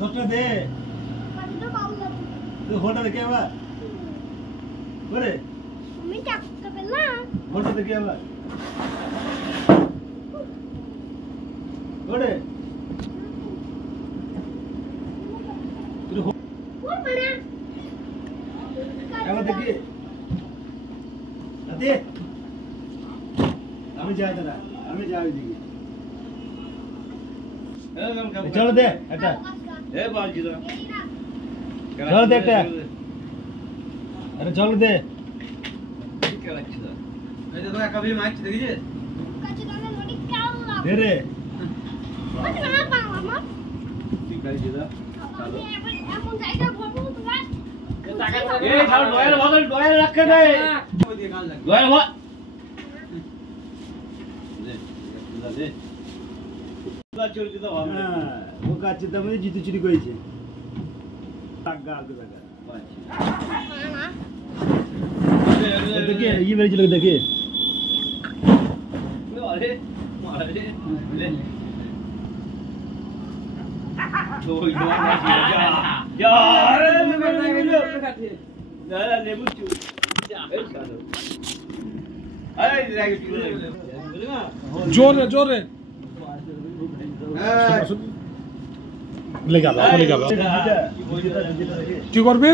দশটা দে তুই ফোনটা দেখে আবার করে আমি টাকা পেলাম ফোনটা দেখে আবার করে তুই কোন মানা আবার দেখি আতে আমি যাই দাদা আমি যাই দিকে চলো দে একটা চলো দে একটা আরে চলো দে দে রে জিতু চুরি করেছে দেখে ইয়ে বেরিয়েছিল দেখে जोर जोर লেগে যাবে কি করবি